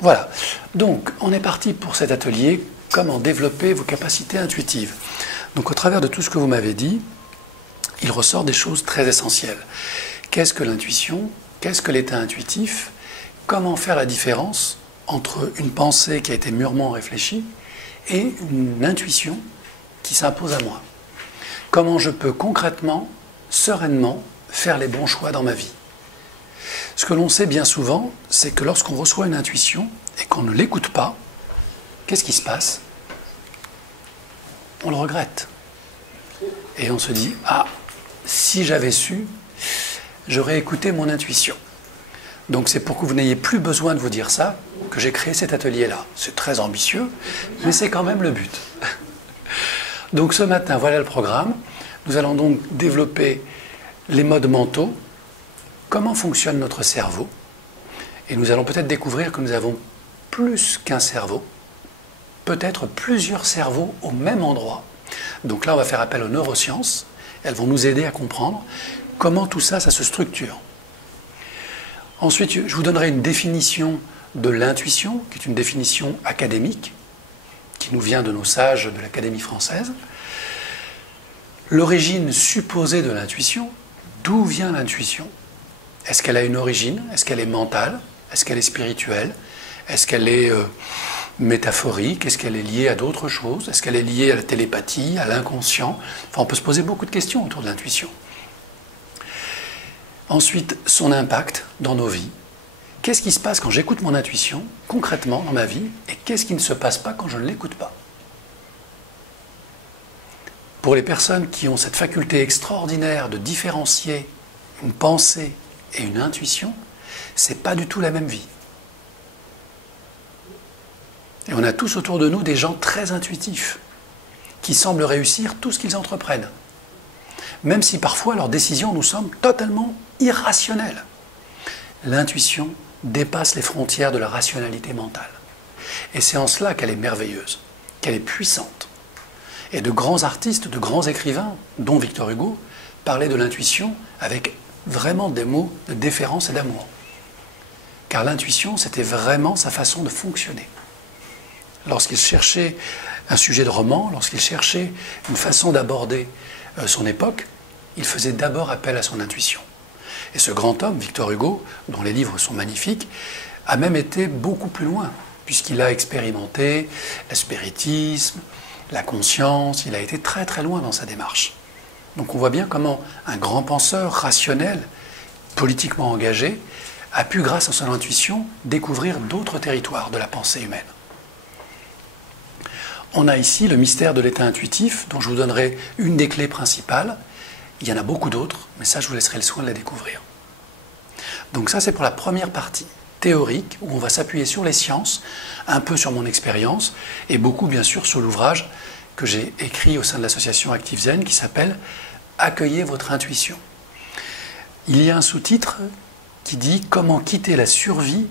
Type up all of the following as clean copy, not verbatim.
Voilà. Donc, on est parti pour cet atelier, comment développer vos capacités intuitives. Donc, au travers de tout ce que vous m'avez dit, il ressort des choses très essentielles. Qu'est-ce que l'intuition? Qu'est-ce que l'état intuitif? Comment faire la différence entre une pensée qui a été mûrement réfléchie et une intuition qui s'impose à moi? Comment je peux concrètement, sereinement, faire les bons choix dans ma vie? Ce que l'on sait bien souvent, c'est que lorsqu'on reçoit une intuition et qu'on ne l'écoute pas, qu'est-ce qui se passe? On le regrette. Et on se dit, ah, si j'avais su, j'aurais écouté mon intuition. Donc c'est pour que vous n'ayez plus besoin de vous dire ça que j'ai créé cet atelier-là. C'est très ambitieux, mais c'est quand même le but. Donc ce matin, voilà le programme. Nous allons donc développer les modes mentaux, comment fonctionne notre cerveau, et nous allons peut-être découvrir que nous avons plus qu'un cerveau, peut-être plusieurs cerveaux au même endroit. Donc là, on va faire appel aux neurosciences. Elles vont nous aider à comprendre comment tout ça, ça se structure. Ensuite, je vous donnerai une définition de l'intuition, qui est une définition académique, qui nous vient de nos sages de l'Académie française. L'origine supposée de l'intuition, d'où vient l'intuition? Est-ce qu'elle a une origine? Est-ce qu'elle est mentale? Est-ce qu'elle est spirituelle? Est-ce qu'elle est métaphorique? Est-ce qu'elle est liée à d'autres choses? Est-ce qu'elle est liée à la télépathie, à l'inconscient? Enfin, on peut se poser beaucoup de questions autour de l'intuition. Ensuite, son impact dans nos vies. Qu'est-ce qui se passe quand j'écoute mon intuition, concrètement, dans ma vie, et qu'est-ce qui ne se passe pas quand je ne l'écoute pas? Pour les personnes qui ont cette faculté extraordinaire de différencier une pensée et une intuition, c'est pas du tout la même vie. Et on a tous autour de nous des gens très intuitifs, qui semblent réussir tout ce qu'ils entreprennent. Même si parfois leurs décisions nous semblent totalement irrationnelles. L'intuition dépasse les frontières de la rationalité mentale. Et c'est en cela qu'elle est merveilleuse, qu'elle est puissante. Et de grands artistes, de grands écrivains, dont Victor Hugo, parlaient de l'intuition avec vraiment des mots de déférence et d'amour. Car l'intuition, c'était vraiment sa façon de fonctionner. Lorsqu'il cherchait un sujet de roman, lorsqu'il cherchait une façon d'aborder son époque, il faisait d'abord appel à son intuition. Et ce grand homme, Victor Hugo, dont les livres sont magnifiques, a même été beaucoup plus loin, puisqu'il a expérimenté le spiritisme, la conscience, il a été très très loin dans sa démarche. Donc on voit bien comment un grand penseur rationnel, politiquement engagé, a pu, grâce à son intuition, découvrir d'autres territoires de la pensée humaine. On a ici le mystère de l'état intuitif, dont je vous donnerai une des clés principales. Il y en a beaucoup d'autres, mais ça, je vous laisserai le soin de les découvrir. Donc ça, c'est pour la première partie théorique, où on va s'appuyer sur les sciences, un peu sur mon expérience, et beaucoup, bien sûr, sur l'ouvrage que j'ai écrit au sein de l'association Active Zen, qui s'appelle « Accueillez votre intuition ». Il y a un sous-titre qui dit « Comment quitter la survie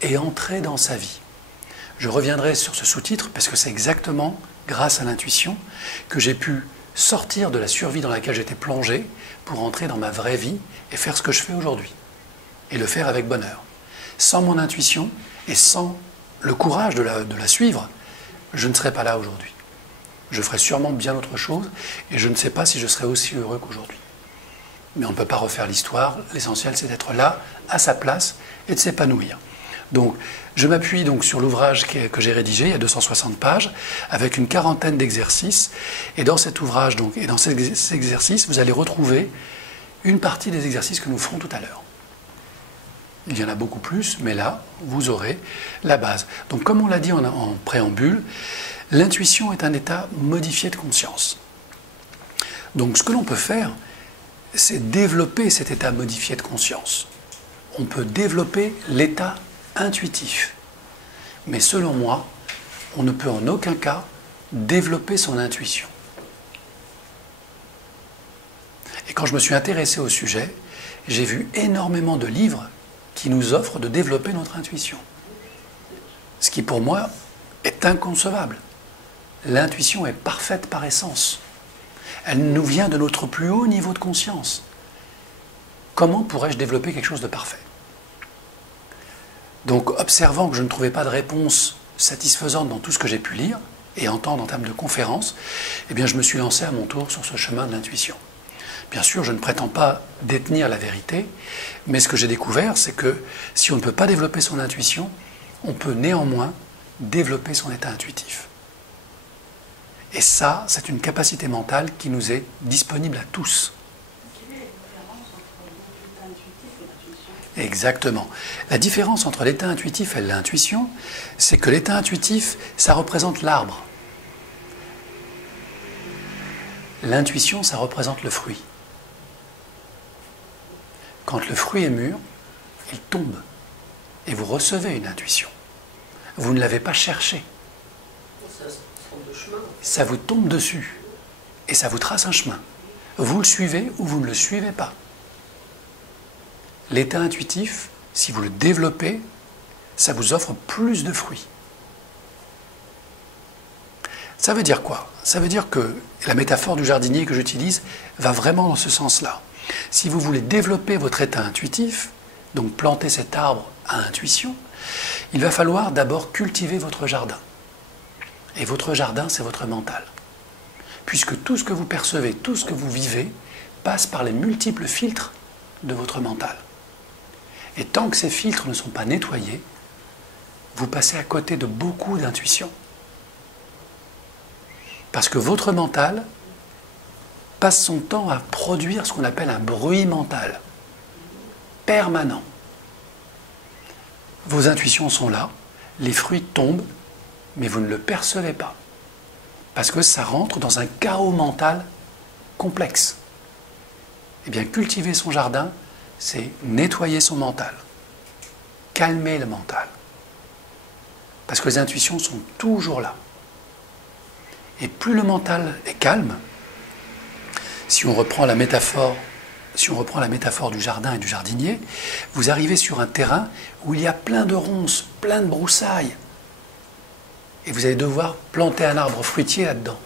et entrer dans sa vie ». Je reviendrai sur ce sous-titre parce que c'est exactement grâce à l'intuition que j'ai pu sortir de la survie dans laquelle j'étais plongé pour entrer dans ma vraie vie et faire ce que je fais aujourd'hui. Et le faire avec bonheur. Sans mon intuition et sans le courage de la suivre, je ne serais pas là aujourd'hui. Je ferais sûrement bien autre chose et je ne sais pas si je serais aussi heureux qu'aujourd'hui. Mais on ne peut pas refaire l'histoire. L'essentiel, c'est d'être là, à sa place et de s'épanouir. Donc, je m'appuie donc sur l'ouvrage que j'ai rédigé, il y a 260 pages, avec une quarantaine d'exercices. Et dans cet ouvrage, donc, et dans ces exercices, vous allez retrouver une partie des exercices que nous ferons tout à l'heure. Il y en a beaucoup plus, mais là, vous aurez la base. Donc, comme on l'a dit en préambule, l'intuition est un état modifié de conscience. Donc, ce que l'on peut faire, c'est développer cet état modifié de conscience. On peut développer l'état intuitif. Mais selon moi, on ne peut en aucun cas développer son intuition. Et quand je me suis intéressé au sujet, j'ai vu énormément de livres qui nous offrent de développer notre intuition. Ce qui pour moi est inconcevable. L'intuition est parfaite par essence. Elle nous vient de notre plus haut niveau de conscience. Comment pourrais-je développer quelque chose de parfait ? Donc, observant que je ne trouvais pas de réponse satisfaisante dans tout ce que j'ai pu lire et entendre en termes de conférences, eh bien, je me suis lancé à mon tour sur ce chemin de l'intuition. Bien sûr, je ne prétends pas détenir la vérité, mais ce que j'ai découvert, c'est que si on ne peut pas développer son intuition, on peut néanmoins développer son état intuitif. Et ça, c'est une capacité mentale qui nous est disponible à tous. Quelle est la différence entre l'état intuitif et l'intuition ? Exactement. La différence entre l'état intuitif et l'intuition, c'est que l'état intuitif, ça représente l'arbre. L'intuition, ça représente le fruit. Quand le fruit est mûr, il tombe. Et vous recevez une intuition. Vous ne l'avez pas cherché. Ça vous tombe dessus. Et ça vous trace un chemin. Vous le suivez ou vous ne le suivez pas. L'état intuitif, si vous le développez, ça vous offre plus de fruits. Ça veut dire quoi? Ça veut dire que la métaphore du jardinier que j'utilise va vraiment dans ce sens-là. Si vous voulez développer votre état intuitif, donc planter cet arbre à intuition, il va falloir d'abord cultiver votre jardin. Et votre jardin, c'est votre mental. Puisque tout ce que vous percevez, tout ce que vous vivez, passe par les multiples filtres de votre mental. Et tant que ces filtres ne sont pas nettoyés, vous passez à côté de beaucoup d'intuitions. Parce que votre mental passe son temps à produire ce qu'on appelle un bruit mental, permanent. Vos intuitions sont là, les fruits tombent, mais vous ne le percevez pas. Parce que ça rentre dans un chaos mental complexe. Eh bien, cultiver son jardin, c'est nettoyer son mental, calmer le mental. Parce que les intuitions sont toujours là. Et plus le mental est calme, si on reprend la métaphore du jardin et du jardinier, vous arrivez sur un terrain où il y a plein de ronces, plein de broussailles. Et vous allez devoir planter un arbre fruitier là-dedans.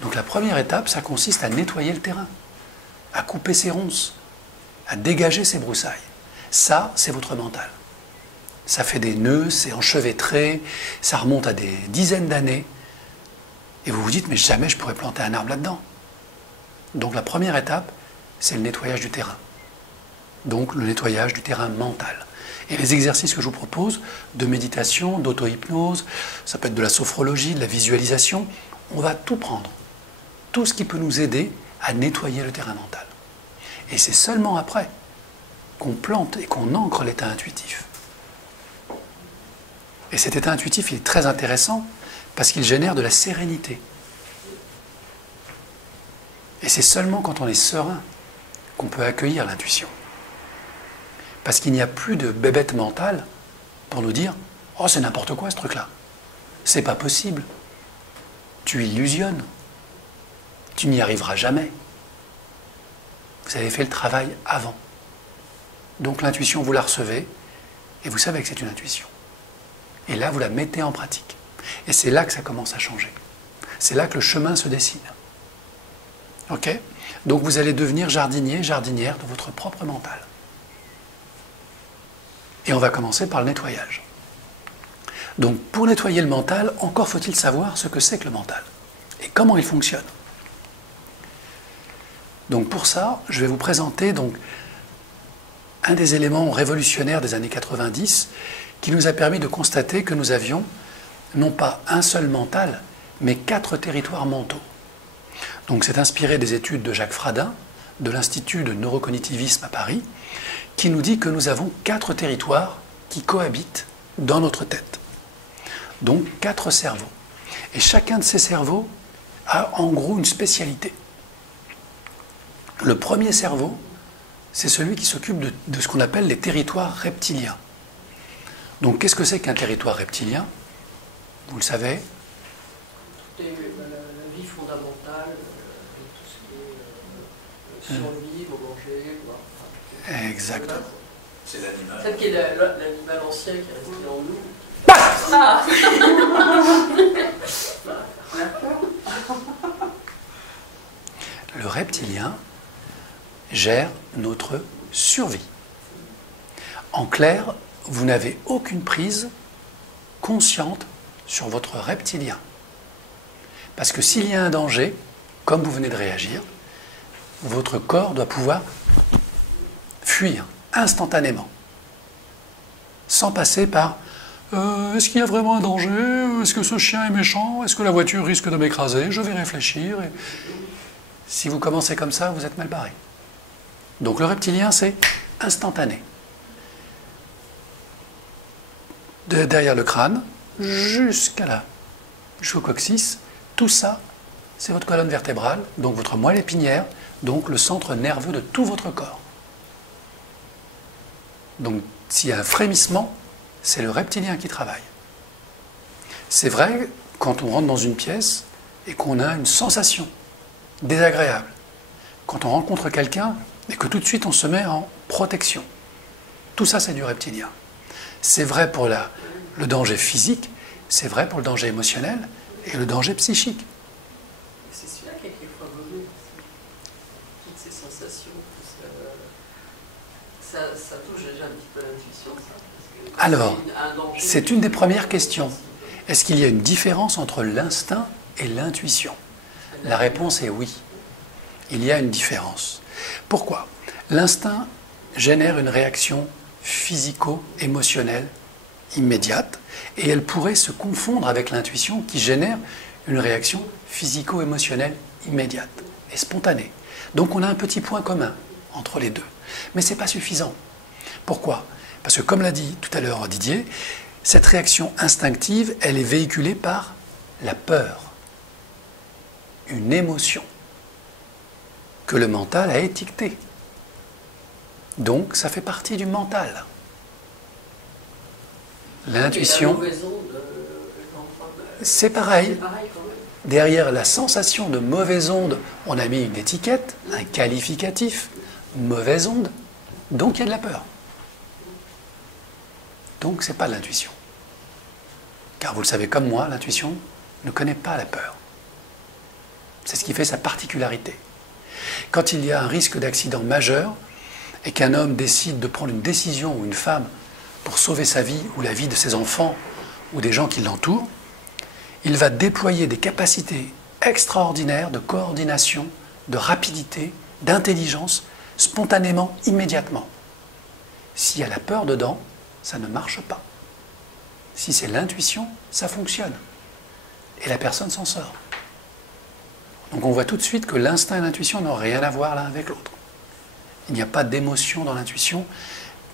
Donc la première étape, ça consiste à nettoyer le terrain, à couper ces ronces, à dégager ces broussailles. Ça, c'est votre mental. Ça fait des nœuds, c'est enchevêtré, ça remonte à des dizaines d'années. Et vous vous dites, mais jamais je pourrais planter un arbre là-dedans. Donc la première étape, c'est le nettoyage du terrain. Donc le nettoyage du terrain mental. Et les exercices que je vous propose, de méditation, d'auto-hypnose, ça peut être de la sophrologie, de la visualisation, on va tout prendre. Tout ce qui peut nous aider à nettoyer le terrain mental. Et c'est seulement après qu'on plante et qu'on ancre l'état intuitif. Et cet état intuitif, il est très intéressant parce qu'il génère de la sérénité. Et c'est seulement quand on est serein qu'on peut accueillir l'intuition. Parce qu'il n'y a plus de bébête mentale pour nous dire « Oh, c'est n'importe quoi ce truc-là. C'est pas possible. Tu illusionnes. Tu n'y arriveras jamais. » Vous avez fait le travail avant. Donc l'intuition, vous la recevez et vous savez que c'est une intuition. Et là, vous la mettez en pratique. Et c'est là que ça commence à changer. C'est là que le chemin se dessine. Ok? Donc vous allez devenir jardinier, jardinière de votre propre mental. Et on va commencer par le nettoyage. Donc pour nettoyer le mental, encore faut-il savoir ce que c'est que le mental et comment il fonctionne. Donc pour ça, je vais vous présenter donc un des éléments révolutionnaires des années 90 qui nous a permis de constater que nous avions non pas un seul mental, mais 4 territoires mentaux. Donc c'est inspiré des études de Jacques Fradin, de l'Institut de neurocognitivisme à Paris, qui nous dit que nous avons 4 territoires qui cohabitent dans notre tête. Donc 4 cerveaux. Et chacun de ces cerveaux a en gros une spécialité. Le premier cerveau, c'est celui qui s'occupe de ce qu'on appelle les territoires reptiliens. Donc qu'est-ce que c'est qu'un territoire reptilien? Vous le savez? La vie fondamentale, tout ce qui est survivre, manger, boire. Exactement. C'est l'animal. Peut-être qu'il y a l'animal ancien qui est resté en nous. Ah. Le reptilien gère notre survie. En clair, vous n'avez aucune prise consciente sur votre reptilien. Parce que s'il y a un danger, comme vous venez de réagir, votre corps doit pouvoir fuir instantanément, sans passer par est-ce qu'il y a vraiment un danger? Est-ce que ce chien est méchant? Est-ce que la voiture risque de m'écraser? Je vais réfléchir. Et... Si vous commencez comme ça, vous êtes mal barré. Donc le reptilien, c'est instantané. Derrière le crâne, jusqu'au coccyx, tout ça, c'est votre colonne vertébrale, donc votre moelle épinière, donc le centre nerveux de tout votre corps. Donc s'il y a un frémissement, c'est le reptilien qui travaille. C'est vrai quand on rentre dans une pièce et qu'on a une sensation désagréable. Quand on rencontre quelqu'un et que tout de suite on se met en protection. Tout ça, c'est du reptilien. C'est vrai pour le danger physique, c'est vrai pour le danger émotionnel et le danger psychique. C'est celui-là qui a quelquefois volé aussi. Toutes ces sensations, ça touche déjà un petit peu l'intuition, ça. Alors, c'est une des premières questions. Est-ce qu'il y a une différence entre l'instinct et l'intuition? La réponse est oui. Il y a une différence. Pourquoi? L'instinct génère une réaction physico-émotionnelle immédiate et elle pourrait se confondre avec l'intuition qui génère une réaction physico-émotionnelle immédiate et spontanée. Donc on a un petit point commun entre les deux. Mais ce n'est pas suffisant. Pourquoi? Parce que comme l'a dit tout à l'heure Didier, cette réaction instinctive, elle est véhiculée par la peur, une émotion que le mental a étiquetée. Donc ça fait partie du mental. L'intuition, c'est pareil. Derrière la sensation de mauvaise onde, on a mis une étiquette, un qualificatif, mauvaise onde, donc il y a de la peur. Donc ce n'est pas de l'intuition. Car vous le savez comme moi, l'intuition ne connaît pas la peur. C'est ce qui fait sa particularité. Quand il y a un risque d'accident majeur et qu'un homme décide de prendre une décision ou une femme pour sauver sa vie ou la vie de ses enfants ou des gens qui l'entourent, il va déployer des capacités extraordinaires de coordination, de rapidité, d'intelligence, spontanément, immédiatement. S'il y a la peur dedans, ça ne marche pas. Si c'est l'intuition, ça fonctionne. Et la personne s'en sort. Donc on voit tout de suite que l'instinct et l'intuition n'ont rien à voir l'un avec l'autre. Il n'y a pas d'émotion dans l'intuition,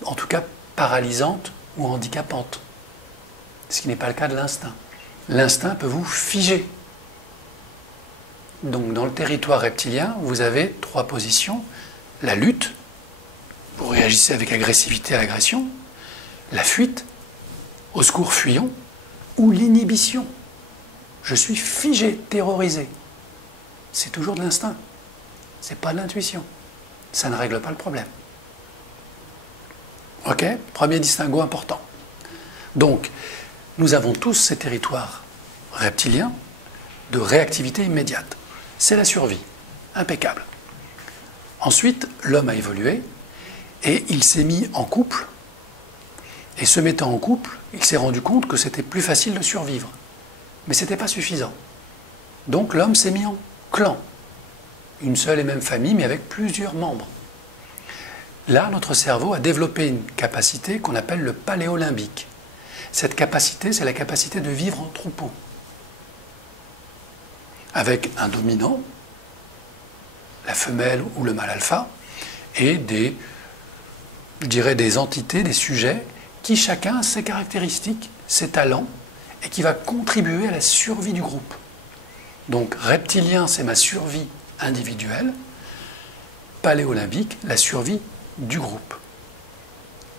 en tout cas paralysante ou handicapante. Ce qui n'est pas le cas de l'instinct. L'instinct peut vous figer. Donc dans le territoire reptilien, vous avez 3 positions. La lutte, vous réagissez avec agressivité à l'agression. La fuite, au secours fuyons. Ou l'inhibition. Je suis figé, terrorisé. C'est toujours de l'instinct. Ce n'est pas de l'intuition. Ça ne règle pas le problème. Ok? Premier distinguo important. Donc, nous avons tous ces territoires reptiliens de réactivité immédiate. C'est la survie. Impeccable. Ensuite, l'homme a évolué et il s'est mis en couple. Et se mettant en couple, il s'est rendu compte que c'était plus facile de survivre. Mais ce n'était pas suffisant. Donc l'homme s'est mis en clan. Une seule et même famille, mais avec plusieurs membres. Là, notre cerveau a développé une capacité qu'on appelle le paléolimbique. Cette capacité, c'est la capacité de vivre en troupeau. Avec un dominant, la femelle ou le mâle alpha, et des entités, des sujets, qui chacun a ses caractéristiques, ses talents, et qui va contribuer à la survie du groupe. Donc reptilien, c'est ma survie individuelle, paléolimbique, la survie du groupe.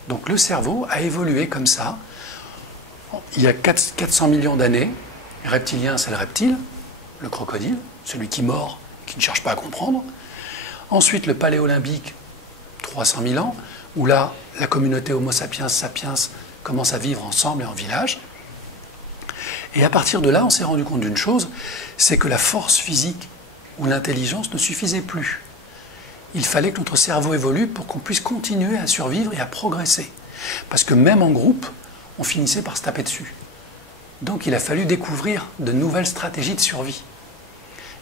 Donc le cerveau a évolué comme ça. Il y a 400 millions d'années, reptilien, c'est le reptile, le crocodile, celui qui mord, qui ne cherche pas à comprendre. Ensuite, le paléolimbique, 300 000 ans, où là, la communauté Homo sapiens sapiens commence à vivre ensemble et en village. Et à partir de là, on s'est rendu compte d'une chose, c'est que la force physique ou l'intelligence ne suffisait plus. Il fallait que notre cerveau évolue pour qu'on puisse continuer à survivre et à progresser. Parce que même en groupe, on finissait par se taper dessus. Donc il a fallu découvrir de nouvelles stratégies de survie.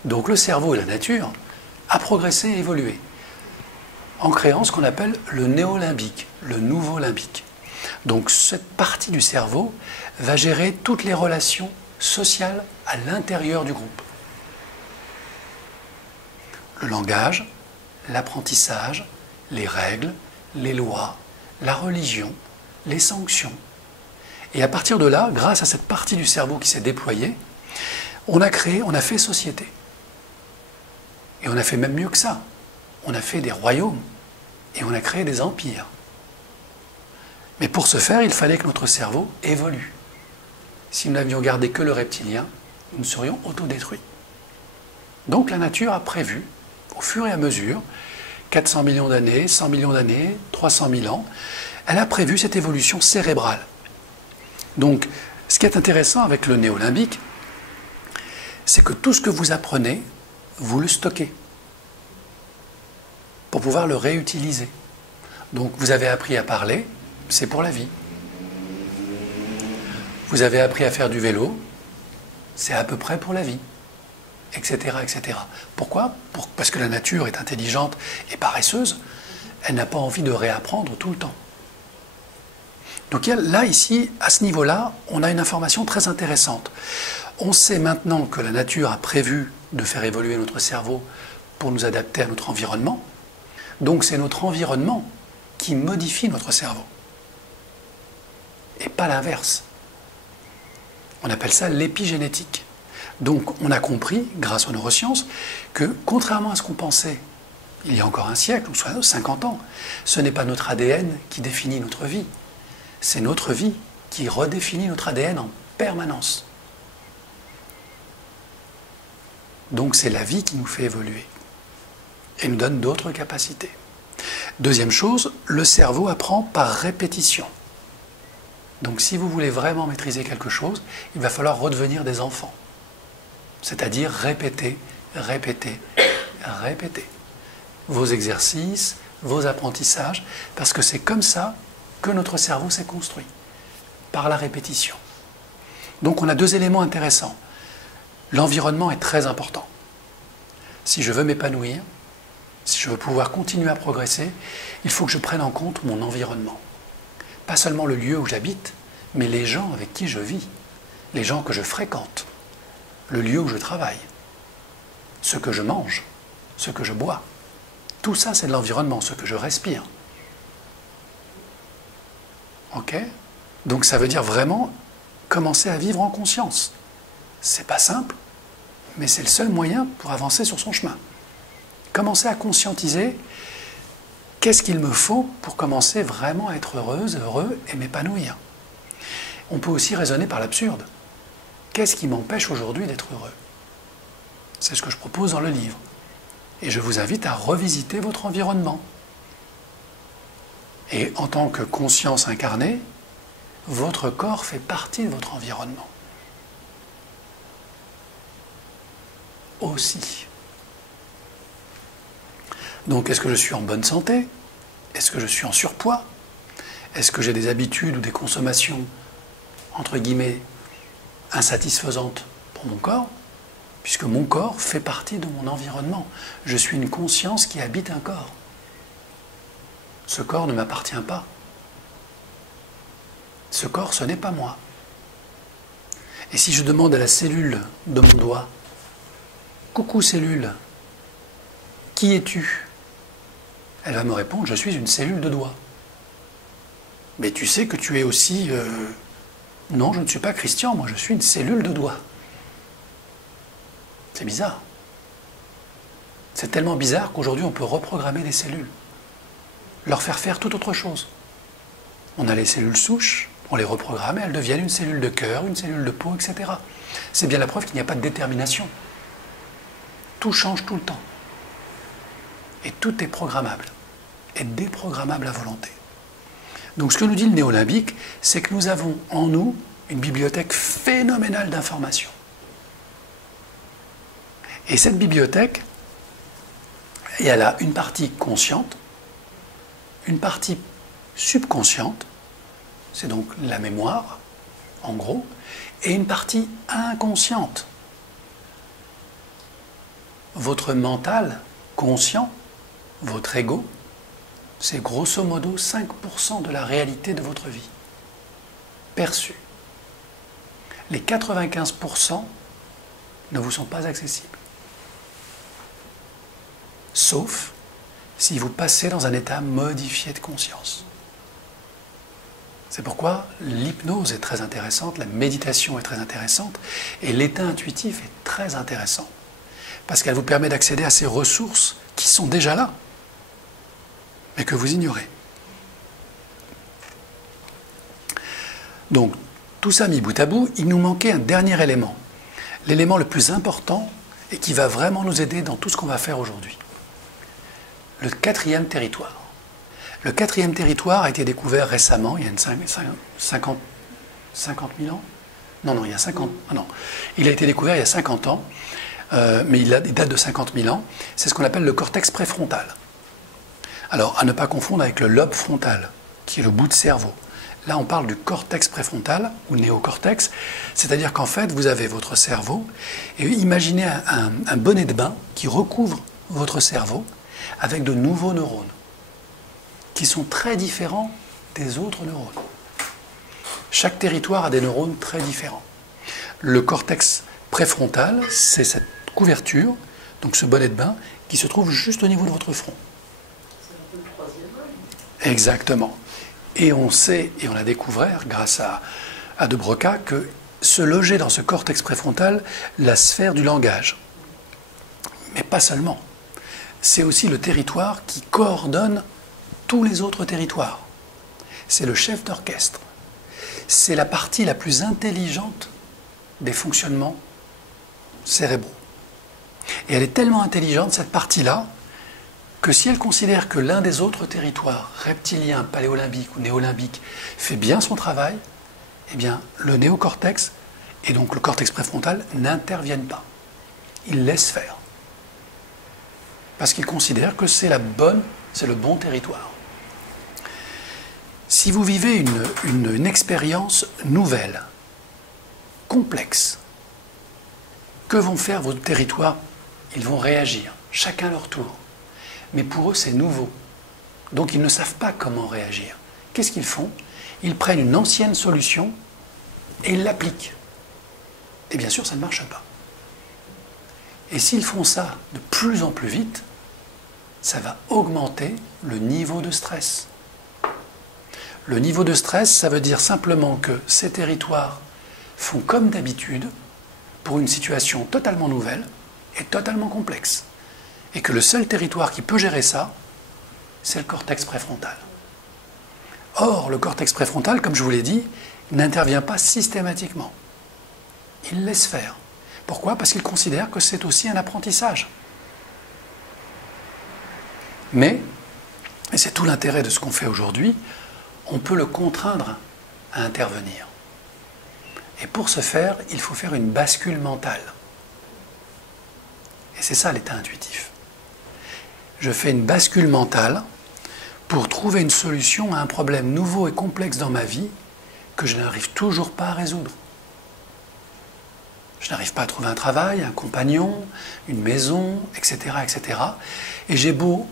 Donc le cerveau et la nature a progressé et évolué en créant ce qu'on appelle le néolimbique, le nouveau limbique. Donc cette partie du cerveau va gérer toutes les relations sociales à l'intérieur du groupe. Le langage, l'apprentissage, les règles, les lois, la religion, les sanctions. Et à partir de là, grâce à cette partie du cerveau qui s'est déployée, on a fait société. Et on a fait même mieux que ça. On a fait des royaumes et on a créé des empires. Mais pour ce faire, il fallait que notre cerveau évolue. Si nous n'avions gardé que le reptilien, nous serions autodétruits. Donc la nature a prévu, au fur et à mesure, 400 millions d'années, 100 millions d'années, 300 000 ans, elle a prévu cette évolution cérébrale. Donc, ce qui est intéressant avec le néolimbique, c'est que tout ce que vous apprenez, vous le stockez pour pouvoir le réutiliser. Donc, vous avez appris à parler, c'est pour la vie. Vous avez appris à faire du vélo, c'est à peu près pour la vie, etc., etc. Pourquoi ? Parce que la nature est intelligente et paresseuse, elle n'a pas envie de réapprendre tout le temps. Donc là, ici, à ce niveau-là, on a une information très intéressante. On sait maintenant que la nature a prévu de faire évoluer notre cerveau pour nous adapter à notre environnement. Donc c'est notre environnement qui modifie notre cerveau. Et pas l'inverse. On appelle ça l'épigénétique. Donc on a compris, grâce aux neurosciences, que contrairement à ce qu'on pensait il y a encore un siècle, ou soit 50 ans, ce n'est pas notre ADN qui définit notre vie. C'est notre vie qui redéfinit notre ADN en permanence. Donc c'est la vie qui nous fait évoluer et nous donne d'autres capacités. Deuxième chose, le cerveau apprend par répétition. Donc si vous voulez vraiment maîtriser quelque chose, il va falloir redevenir des enfants. C'est-à-dire répéter, répéter, répéter. Vos exercices, vos apprentissages, parce que c'est comme ça que notre cerveau s'est construit, par la répétition. Donc on a deux éléments intéressants. L'environnement est très important. Si je veux m'épanouir, si je veux pouvoir continuer à progresser, il faut que je prenne en compte mon environnement. Pas seulement le lieu où j'habite, mais les gens avec qui je vis, les gens que je fréquente, le lieu où je travaille, ce que je mange, ce que je bois. Tout ça, c'est de l'environnement, ce que je respire. Ok ? Donc ça veut dire vraiment commencer à vivre en conscience. C'est pas simple, mais c'est le seul moyen pour avancer sur son chemin. Commencer à conscientiser qu'est-ce qu'il me faut pour commencer vraiment à être heureuse, heureux et m'épanouir. On peut aussi raisonner par l'absurde. Qu'est-ce qui m'empêche aujourd'hui d'être heureux ? C'est ce que je propose dans le livre. Et je vous invite à revisiter votre environnement. Et en tant que conscience incarnée, votre corps fait partie de votre environnement. Aussi. Donc, est-ce que je suis en bonne santé ? Est-ce que je suis en surpoids ? Est-ce que j'ai des habitudes ou des consommations, entre guillemets, insatisfaisantes pour mon corps ? Puisque mon corps fait partie de mon environnement. Je suis une conscience qui habite un corps. Ce corps ne m'appartient pas. Ce corps, ce n'est pas moi. Et si je demande à la cellule de mon doigt, « Coucou cellule, qui es-tu » Elle va me répondre, je suis une cellule de doigt. Mais tu sais que tu es aussi... Non, je ne suis pas Christian, moi je suis une cellule de doigt. C'est bizarre. C'est tellement bizarre qu'aujourd'hui on peut reprogrammer les cellules. Leur faire tout autre chose. On a les cellules souches, on les reprogramme et elles deviennent une cellule de cœur, une cellule de peau, etc. C'est bien la preuve qu'il n'y a pas de détermination. Tout change tout le temps. Et tout est programmable. Et déprogrammable à volonté. Donc ce que nous dit le néolimbique, c'est que nous avons en nous une bibliothèque phénoménale d'informations. Et cette bibliothèque, elle a une partie consciente, une partie subconsciente c'est donc la mémoire, en gros, et une partie inconsciente. Votre mental conscient, votre ego, c'est grosso modo 5% de la réalité de votre vie, perçue. Les 95% ne vous sont pas accessibles. Sauf si vous passez dans un état modifié de conscience. C'est pourquoi l'hypnose est très intéressante, la méditation est très intéressante, et l'état intuitif est très intéressant, parce qu'elle vous permet d'accéder à ces ressources qui sont déjà là, mais que vous ignorez. Donc, tout ça mis bout à bout, il nous manquait un dernier élément, l'élément le plus important et qui va vraiment nous aider dans tout ce qu'on va faire aujourd'hui. Le 4e territoire. Le 4e territoire a été découvert récemment, il y a 50 000 ans. Non, il y a 50... non, il a été découvert il y a 50 ans, mais il date de 50 000 ans. C'est ce qu'on appelle le cortex préfrontal. Alors, à ne pas confondre avec le lobe frontal, qui est le bout de cerveau. Là, on parle du cortex préfrontal, ou néocortex, c'est-à-dire qu'en fait, vous avez votre cerveau, et imaginez un bonnet de bain qui recouvre votre cerveau avec de nouveaux neurones, qui sont très différents des autres neurones. Chaque territoire a des neurones très différents. Le cortex préfrontal, c'est cette couverture, donc ce bonnet de bain, qui se trouve juste au niveau de votre front. C'est un peu le 3e œil. Exactement. Et on sait, et on a découvert grâce à De Broca, que se logeait dans ce cortex préfrontal la sphère du langage. Mais pas seulement. C'est aussi le territoire qui coordonne tous les autres territoires. C'est le chef d'orchestre. C'est la partie la plus intelligente des fonctionnements cérébraux. Et elle est tellement intelligente, cette partie-là, que si elle considère que l'un des autres territoires, reptilien, paléolimbique ou néolimbique, fait bien son travail, eh bien, le néocortex et donc le cortex préfrontal n'interviennent pas. Ils laissent faire. Parce qu'ils considèrent que c'est le bon territoire. Si vous vivez une expérience nouvelle, complexe, que vont faire vos territoires? Ils vont réagir, chacun à leur tour. Mais pour eux, c'est nouveau. Donc ils ne savent pas comment réagir. Qu'est-ce qu'ils font? Ils prennent une ancienne solution et ils l'appliquent. Et bien sûr, ça ne marche pas. Et s'ils font ça de plus en plus vite, ça va augmenter le niveau de stress. Le niveau de stress, ça veut dire simplement que ces territoires font comme d'habitude pour une situation totalement nouvelle et totalement complexe. Et que le seul territoire qui peut gérer ça, c'est le cortex préfrontal. Or, le cortex préfrontal, comme je vous l'ai dit, n'intervient pas systématiquement. Il laisse faire. Pourquoi? Parce qu'il considère que c'est aussi un apprentissage. Mais, et c'est tout l'intérêt de ce qu'on fait aujourd'hui, on peut le contraindre à intervenir. Et pour ce faire, il faut faire une bascule mentale. Et c'est ça l'état intuitif. Je fais une bascule mentale pour trouver une solution à un problème nouveau et complexe dans ma vie que je n'arrive toujours pas à résoudre. Je n'arrive pas à trouver un travail, un compagnon, une maison, etc., etc. Et j'ai beau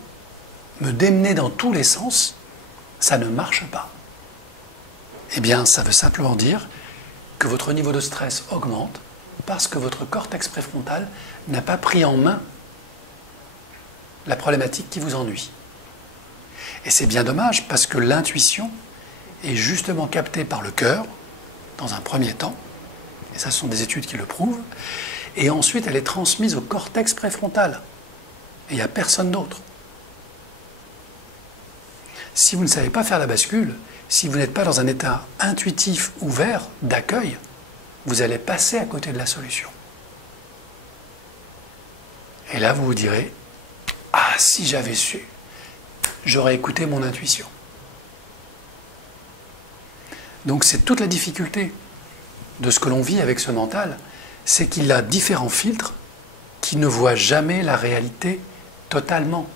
me démener dans tous les sens, ça ne marche pas. Eh bien, ça veut simplement dire que votre niveau de stress augmente parce que votre cortex préfrontal n'a pas pris en main la problématique qui vous ennuie. Et c'est bien dommage parce que l'intuition est justement captée par le cœur, dans un premier temps, et ça ce sont des études qui le prouvent, et ensuite elle est transmise au cortex préfrontal, et il n'y a personne d'autre. Si vous ne savez pas faire la bascule, si vous n'êtes pas dans un état intuitif, ouvert, d'accueil, vous allez passer à côté de la solution. Et là, vous vous direz, « Ah, si j'avais su, j'aurais écouté mon intuition. » Donc c'est toute la difficulté de ce que l'on vit avec ce mental, c'est qu'il a différents filtres qui ne voient jamais la réalité totalement.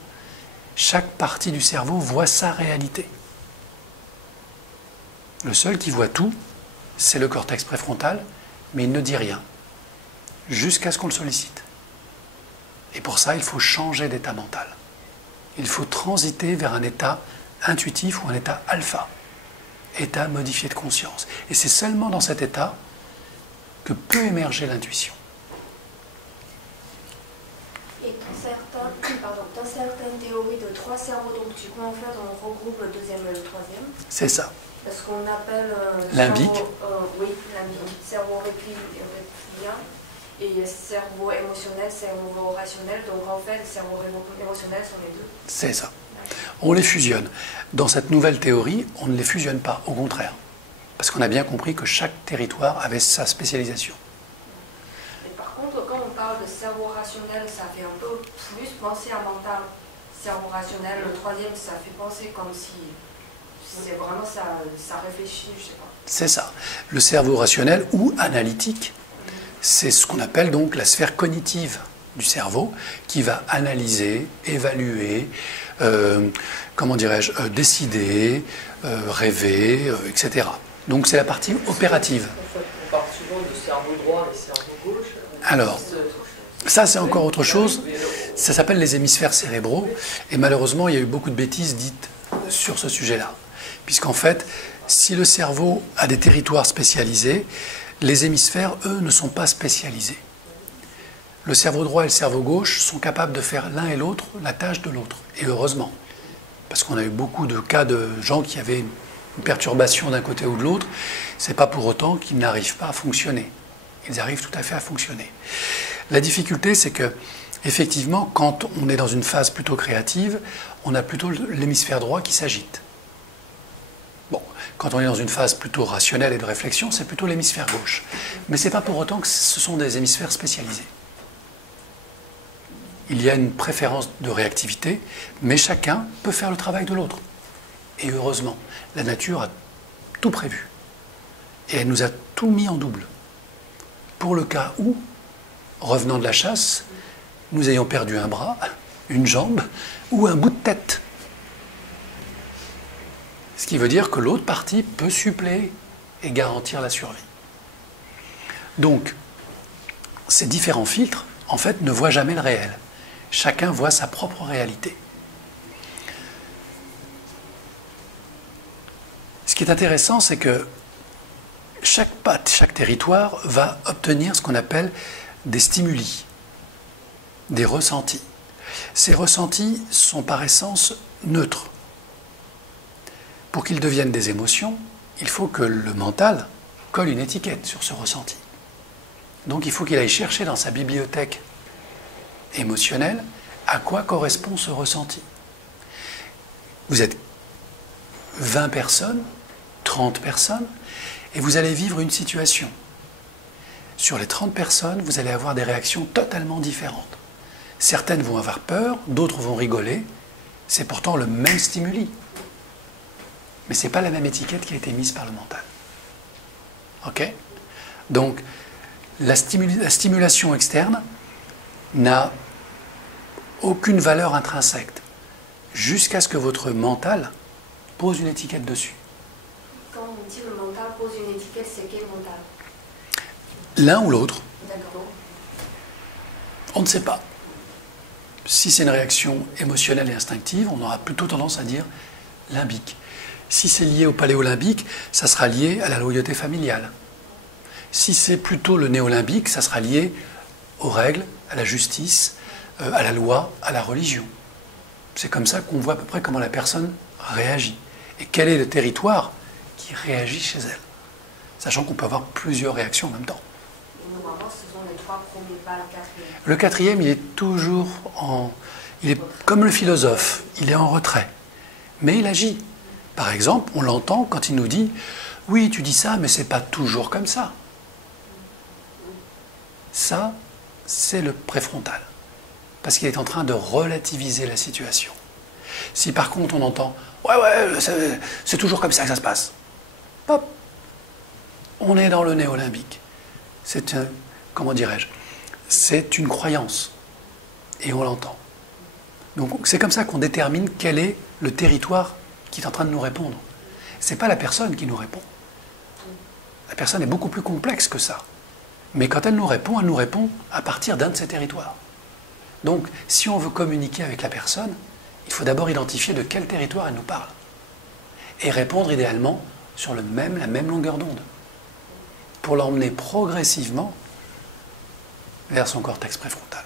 Chaque partie du cerveau voit sa réalité. Le seul qui voit tout, c'est le cortex préfrontal, mais il ne dit rien, jusqu'à ce qu'on le sollicite. Et pour ça, il faut changer d'état mental. Il faut transiter vers un état intuitif ou un état alpha, état modifié de conscience. Et c'est seulement dans cet état que peut émerger l'intuition. Et dans certaines théories de 3 cerveaux, donc du coup en fait on regroupe le deuxième et le troisième. C'est ça. Ce qu'on appelle limbique. Oui, limbique, cerveau reptilien et cerveau émotionnel, cerveau rationnel. Donc en fait, cerveau émotionnel sont les deux. C'est ça. On les fusionne. Dans cette nouvelle théorie, on ne les fusionne pas, au contraire. Parce qu'on a bien compris que chaque territoire avait sa spécialisation. Et par contre, quand on parle de cerveau rationnel, ça fait un peu plus penser à mental. Cerveau rationnel, le troisième, ça fait penser comme si c'est vraiment ça réfléchit, je sais pas. C'est ça. Le cerveau rationnel ou analytique, c'est ce qu'on appelle donc la sphère cognitive du cerveau qui va analyser, évaluer, décider, rêver, etc. Donc c'est la partie opérative. En fait, on parle souvent du cerveau droit et cerveau gauche. Alors, ça c'est encore autre chose. Ça s'appelle les hémisphères cérébraux. Et malheureusement, il y a eu beaucoup de bêtises dites sur ce sujet-là. Puisqu'en fait, si le cerveau a des territoires spécialisés, les hémisphères, eux, ne sont pas spécialisés. Le cerveau droit et le cerveau gauche sont capables de faire l'un et l'autre la tâche de l'autre. Et heureusement. Parce qu'on a eu beaucoup de cas de gens qui avaient une perturbation d'un côté ou de l'autre. Ce n'est pas pour autant qu'ils n'arrivent pas à fonctionner. Ils arrivent tout à fait à fonctionner. La difficulté, c'est que, effectivement, quand on est dans une phase plutôt créative, on a plutôt l'hémisphère droit qui s'agite. Bon, quand on est dans une phase plutôt rationnelle et de réflexion, c'est plutôt l'hémisphère gauche. Mais ce n'est pas pour autant que ce sont des hémisphères spécialisés. Il y a une préférence de réactivité, mais chacun peut faire le travail de l'autre. Et heureusement, la nature a tout prévu. Et elle nous a tout mis en double. Pour le cas où, revenant de la chasse, nous ayons perdu un bras, une jambe ou un bout de tête. Ce qui veut dire que l'autre partie peut suppléer et garantir la survie. Donc, ces différents filtres, en fait, ne voient jamais le réel. Chacun voit sa propre réalité. Ce qui est intéressant, c'est que chaque patte, chaque territoire va obtenir ce qu'on appelle des stimuli, des ressentis. Ces ressentis sont par essence neutres. Pour qu'ils deviennent des émotions, il faut que le mental colle une étiquette sur ce ressenti. Donc il faut qu'il aille chercher dans sa bibliothèque émotionnelle à quoi correspond ce ressenti. Vous êtes 20 personnes, 30 personnes, et vous allez vivre une situation. Sur les 30 personnes, vous allez avoir des réactions totalement différentes. Certaines vont avoir peur, d'autres vont rigoler. C'est pourtant le même stimuli. Mais ce n'est pas la même étiquette qui a été mise par le mental. Ok ? Donc, la stimulation externe n'a aucune valeur intrinsèque, jusqu'à ce que votre mental pose une étiquette dessus. Quand on dit le mental pose une étiquette, c'est quel mental? L'un ou l'autre, D'accord. on ne sait pas. Si c'est une réaction émotionnelle et instinctive, on aura plutôt tendance à dire limbique. Si c'est lié au paléolimbique, ça sera lié à la loyauté familiale. Si c'est plutôt le néolimbique, ça sera lié aux règles, à la justice, à la loi, à la religion. C'est comme ça qu'on voit à peu près comment la personne réagit. Et quel est le territoire qui réagit chez elle. Sachant qu'on peut avoir plusieurs réactions en même temps. Et normalement, ce sont les 3 premiers, pas le 4e. Le 4e, il est toujours il est comme le philosophe, il est en retrait. Mais il agit. Par exemple, on l'entend quand il nous dit « Oui, tu dis ça, mais c'est pas toujours comme ça. » Ça, c'est le préfrontal. Parce qu'il est en train de relativiser la situation. Si par contre on entend « Ouais, c'est toujours comme ça que ça se passe. » Hop, on est dans le néolimbique. C'est un, comment dirais-je, c'est une croyance. Et on l'entend. Donc c'est comme ça qu'on détermine quel est le territoire qui est en train de nous répondre. Ce n'est pas la personne qui nous répond. La personne est beaucoup plus complexe que ça. Mais quand elle nous répond à partir d'un de ses territoires. Donc, si on veut communiquer avec la personne, il faut d'abord identifier de quel territoire elle nous parle. Et répondre idéalement sur la même longueur d'onde. Pour l'emmener progressivement vers son cortex préfrontal.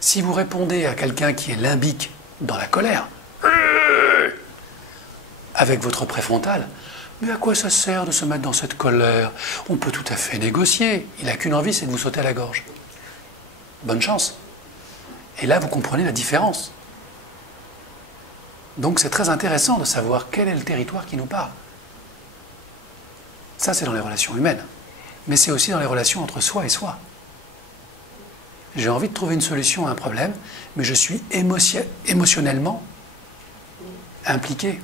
Si vous répondez à quelqu'un qui est limbique dans la colère, avec votre préfrontal, mais à quoi ça sert de se mettre dans cette colère? On peut tout à fait négocier. Il n'a qu'une envie, c'est de vous sauter à la gorge. Bonne chance. Et là, vous comprenez la différence. Donc c'est très intéressant de savoir quel est le territoire qui nous parle. Ça, c'est dans les relations humaines. Mais c'est aussi dans les relations entre soi et soi. J'ai envie de trouver une solution à un problème, mais je suis émotionnellement impliqué.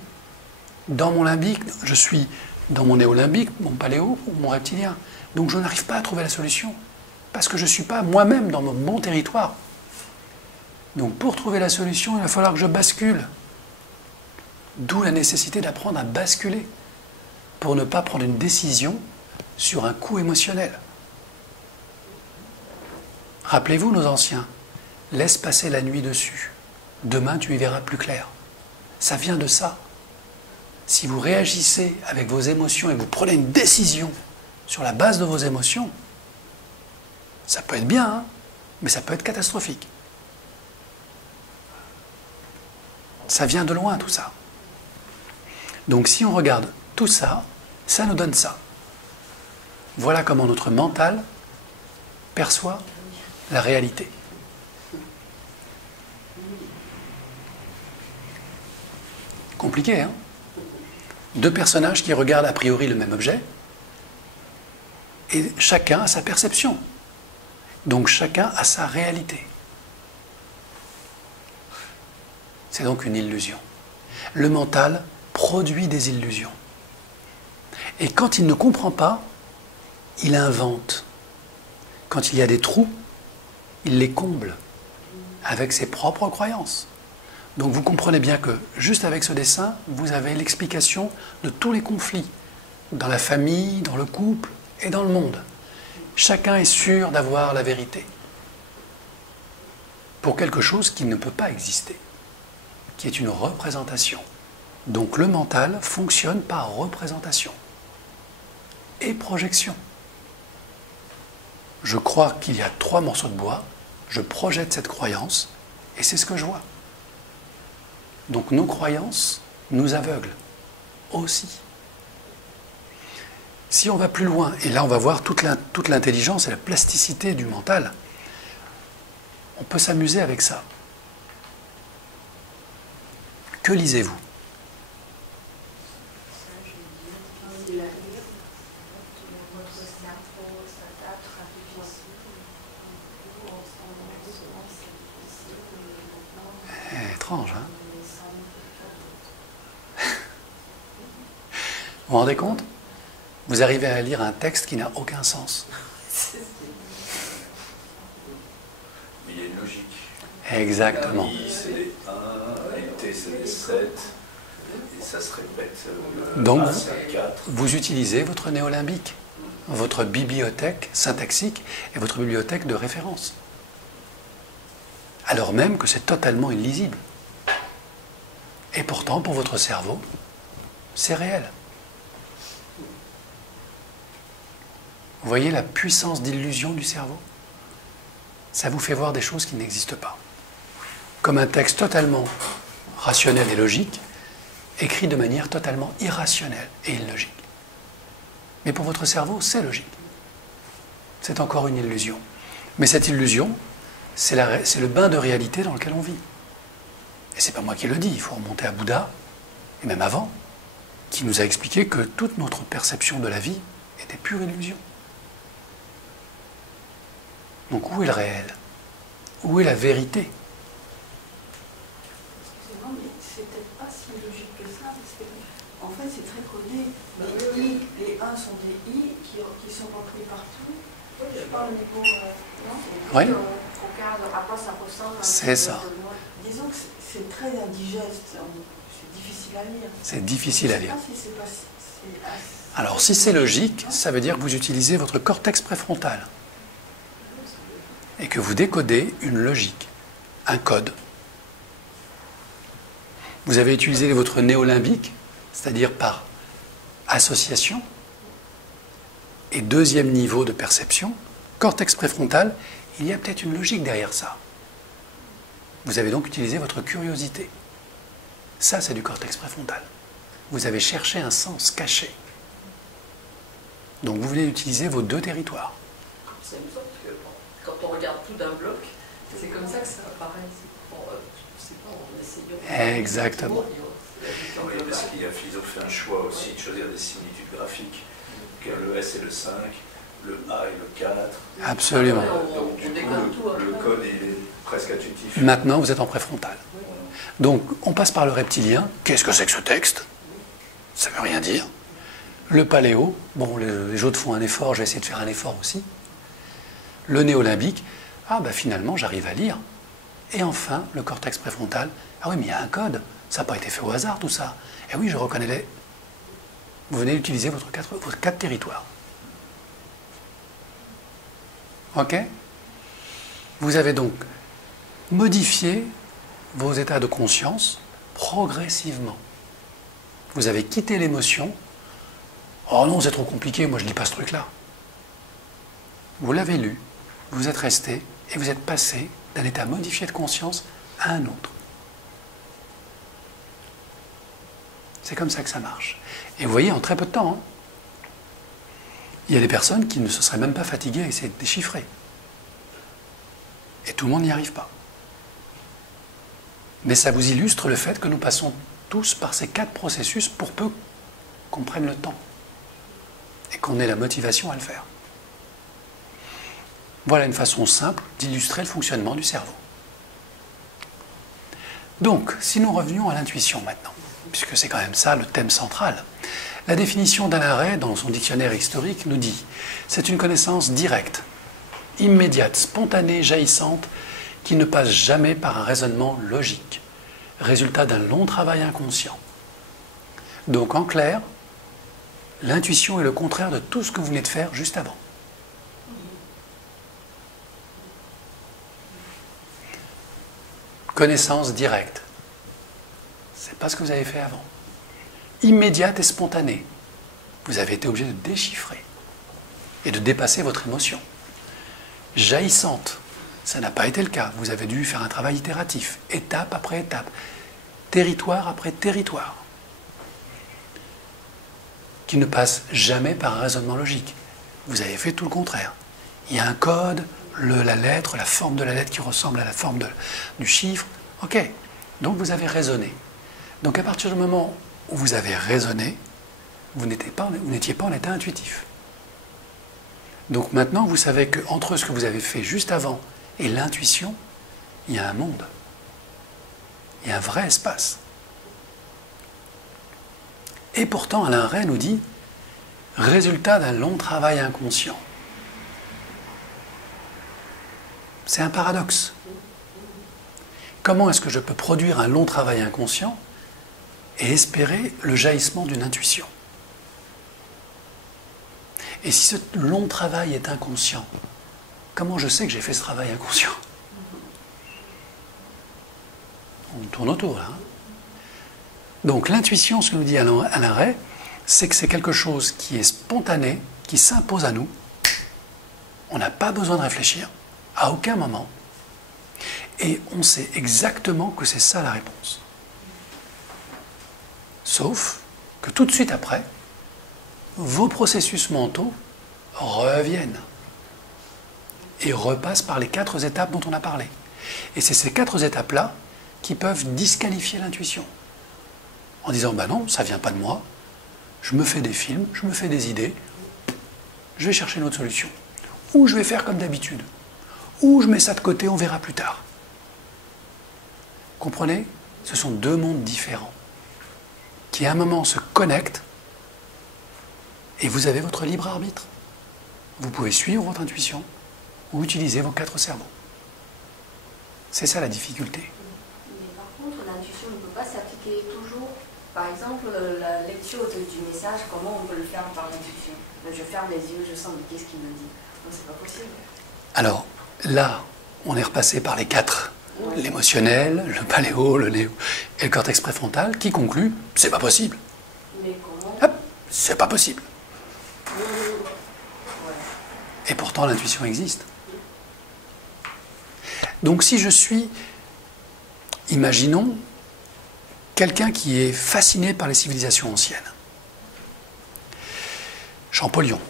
Dans mon limbique, je suis dans mon néolimbique, mon paléo ou mon reptilien. Donc je n'arrive pas à trouver la solution. Parce que je ne suis pas moi-même dans mon bon territoire. Donc pour trouver la solution, il va falloir que je bascule. D'où la nécessité d'apprendre à basculer pour ne pas prendre une décision sur un coup émotionnel. Rappelez-vous nos anciens, laisse passer la nuit dessus. Demain tu y verras plus clair. Ça vient de ça. Si vous réagissez avec vos émotions et vous prenez une décision sur la base de vos émotions, ça peut être bien, hein, mais ça peut être catastrophique. Ça vient de loin tout ça. Donc si on regarde tout ça, ça nous donne ça. Voilà comment notre mental perçoit la réalité. Compliqué, hein? Deux personnages qui regardent a priori le même objet, et chacun a sa perception. Donc chacun a sa réalité. C'est donc une illusion. Le mental produit des illusions. Et quand il ne comprend pas, il invente. Quand il y a des trous, il les comble avec ses propres croyances. Donc vous comprenez bien que, juste avec ce dessin, vous avez l'explication de tous les conflits, dans la famille, dans le couple et dans le monde. Chacun est sûr d'avoir la vérité, pour quelque chose qui ne peut pas exister, qui est une représentation. Donc le mental fonctionne par représentation et projection. Je crois qu'il y a 3 morceaux de bois, je projette cette croyance, et c'est ce que je vois. Donc nos croyances nous aveuglent aussi. Si on va plus loin, et là on va voir toute l'intelligence et la plasticité du mental, on peut s'amuser avec ça. Que lisez-vous? Étrange, hein? Vous vous rendez compte? Vous arrivez à lire un texte qui n'a aucun sens. Mais il y a une logique. Exactement. I, c'est les 1, et T, c'est les 7, et ça se répète. Donc, A, c'est 4. vous utilisez votre néolimbique, votre bibliothèque syntaxique et votre bibliothèque de référence. Alors même que c'est totalement illisible. Et pourtant, pour votre cerveau, c'est réel. Vous voyez la puissance d'illusion du cerveau? Ça vous fait voir des choses qui n'existent pas. Comme un texte totalement rationnel et logique, écrit de manière totalement irrationnelle et illogique. Mais pour votre cerveau, c'est logique. C'est encore une illusion. Mais cette illusion, c'est le bain de réalité dans lequel on vit. Et c'est pas moi qui le dis, il faut remonter à Bouddha, et même avant, qui nous a expliqué que toute notre perception de la vie était pure illusion. Donc où est le réel? Où est la vérité? Excusez-moi, mais c'est peut-être pas si logique que ça, parce que, en fait, c'est très codé. Les I, les 1 sont des I qui sont repris partout. Je parle au niveau. Non, Oui. On regarde à quoi ça ressemble. C'est ça. Disons que c'est très indigeste, c'est difficile à lire. C'est difficile à Je lire. ne sais pas si Alors si c'est logique, ça veut dire que vous utilisez votre cortex préfrontal et que vous décodez une logique, un code. Vous avez utilisé votre néolimbique, c'est-à-dire par association, et deuxième niveau de perception, cortex préfrontal, il y a peut-être une logique derrière ça. Vous avez donc utilisé votre curiosité. Ça, c'est du cortex préfrontal. Vous avez cherché un sens caché. Donc vous venez d'utiliser vos deux territoires. C'est amusant parce que quand on regarde tout d'un bloc, c'est comme ça que ça apparaît. Je sais pas, en essayant. Exactement. Oui, parce qu'il a fait un choix aussi de choisir des similitudes graphiques, que le S et le 5, le A et le 4. Absolument. Donc du coup, le code est presque intuitif. Maintenant, vous êtes en préfrontal. Donc, on passe par le reptilien. Qu'est-ce que c'est que ce texte? Ça ne veut rien dire. Le paléo. Bon, les autres font un effort, je vais essayer de faire un effort aussi. Le néolimbique. Ah, ben finalement, j'arrive à lire. Et enfin, le cortex préfrontal. Ah oui, mais il y a un code. Ça n'a pas été fait au hasard, tout ça. Eh oui, je reconnais les... Vous venez d'utiliser vos quatre territoires. OK? Vous avez donc modifié vos états de conscience progressivement. Vous avez quitté l'émotion. Oh non, c'est trop compliqué, moi je ne lis pas ce truc-là. Vous l'avez lu, vous êtes resté et vous êtes passé d'un état modifié de conscience à un autre. C'est comme ça que ça marche. Et vous voyez, en très peu de temps, il y a des personnes qui ne se seraient même pas fatiguées à essayer de déchiffrer. Et tout le monde n'y arrive pas. Mais ça vous illustre le fait que nous passons tous par ces 4 processus pour peu qu'on prenne le temps et qu'on ait la motivation à le faire. Voilà une façon simple d'illustrer le fonctionnement du cerveau. Donc, si nous revenions à l'intuition maintenant, puisque c'est quand même ça le thème central, la définition d'Alain Ray dans son dictionnaire historique nous dit « C'est une connaissance directe, immédiate, spontanée, jaillissante, qui ne passe jamais par un raisonnement logique, résultat d'un long travail inconscient. » Donc en clair, l'intuition est le contraire de tout ce que vous venez de faire juste avant. Connaissance directe. C'est pas ce que vous avez fait avant. Immédiate et spontanée. Vous avez été obligé de déchiffrer et de dépasser votre émotion. Jaillissante. Ça n'a pas été le cas. Vous avez dû faire un travail itératif, étape après étape, territoire après territoire, qui ne passe jamais par un raisonnement logique. Vous avez fait tout le contraire. Il y a un code, la lettre, la forme de la lettre qui ressemble à la forme du chiffre. Ok, donc vous avez raisonné. Donc à partir du moment où vous avez raisonné, vous n'étiez pas en état intuitif. Donc maintenant, vous savez qu'entre ce que vous avez fait juste avant et l'intuition, il y a un monde. Il y a un vrai espace. Et pourtant, Alain Ray nous dit « résultat d'un long travail inconscient ». C'est un paradoxe. Comment est-ce que je peux produire un long travail inconscient et espérer le jaillissement d'une intuition? Et si ce long travail est inconscient, comment je sais que j'ai fait ce travail inconscient? On tourne autour là. Donc l'intuition, ce que nous dit Alain Ray, c'est que c'est quelque chose qui est spontané, qui s'impose à nous. On n'a pas besoin de réfléchir, à aucun moment. Et on sait exactement que c'est ça la réponse. Sauf que tout de suite après, vos processus mentaux reviennent et repassent par les 4 étapes dont on a parlé. Et c'est ces 4 étapes-là qui peuvent disqualifier l'intuition. En disant, ben non, ça ne vient pas de moi, je me fais des films, je me fais des idées, je vais chercher une autre solution. Ou je vais faire comme d'habitude. Ou je mets ça de côté, on verra plus tard. Comprenez? Ce sont 2 mondes différents qui à un moment se connectent et vous avez votre libre arbitre. Vous pouvez suivre votre intuition ou utiliser vos 4 cerveaux. C'est ça la difficulté. Mais par contre, l'intuition ne peut pas s'appliquer toujours Par exemple, la lecture du message, comment on peut le faire par l'intuition? Je ferme les yeux, je sens, mais qu'est-ce qu'il me dit? Non, c'est pas possible. Alors, là, on est repassé par les 4. L'émotionnel, le paléo, le néo et le cortex préfrontal, qui conclut, c'est pas possible. Mais comment? Hop, c'est pas possible. Ouais. Et pourtant, l'intuition existe. Donc, si je suis, imaginons, quelqu'un qui est fasciné par les civilisations anciennes. Champollion.